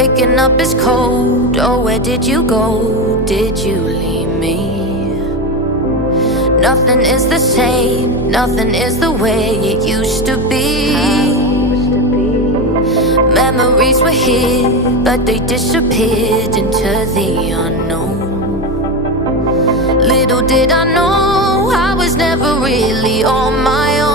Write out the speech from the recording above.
Waking up is cold. Oh, where did you go? Did you leave me? Nothing is the same, nothing is the way it used to be. Memories were here, but they disappeared into the unknown. Little did I know I was never really on my own.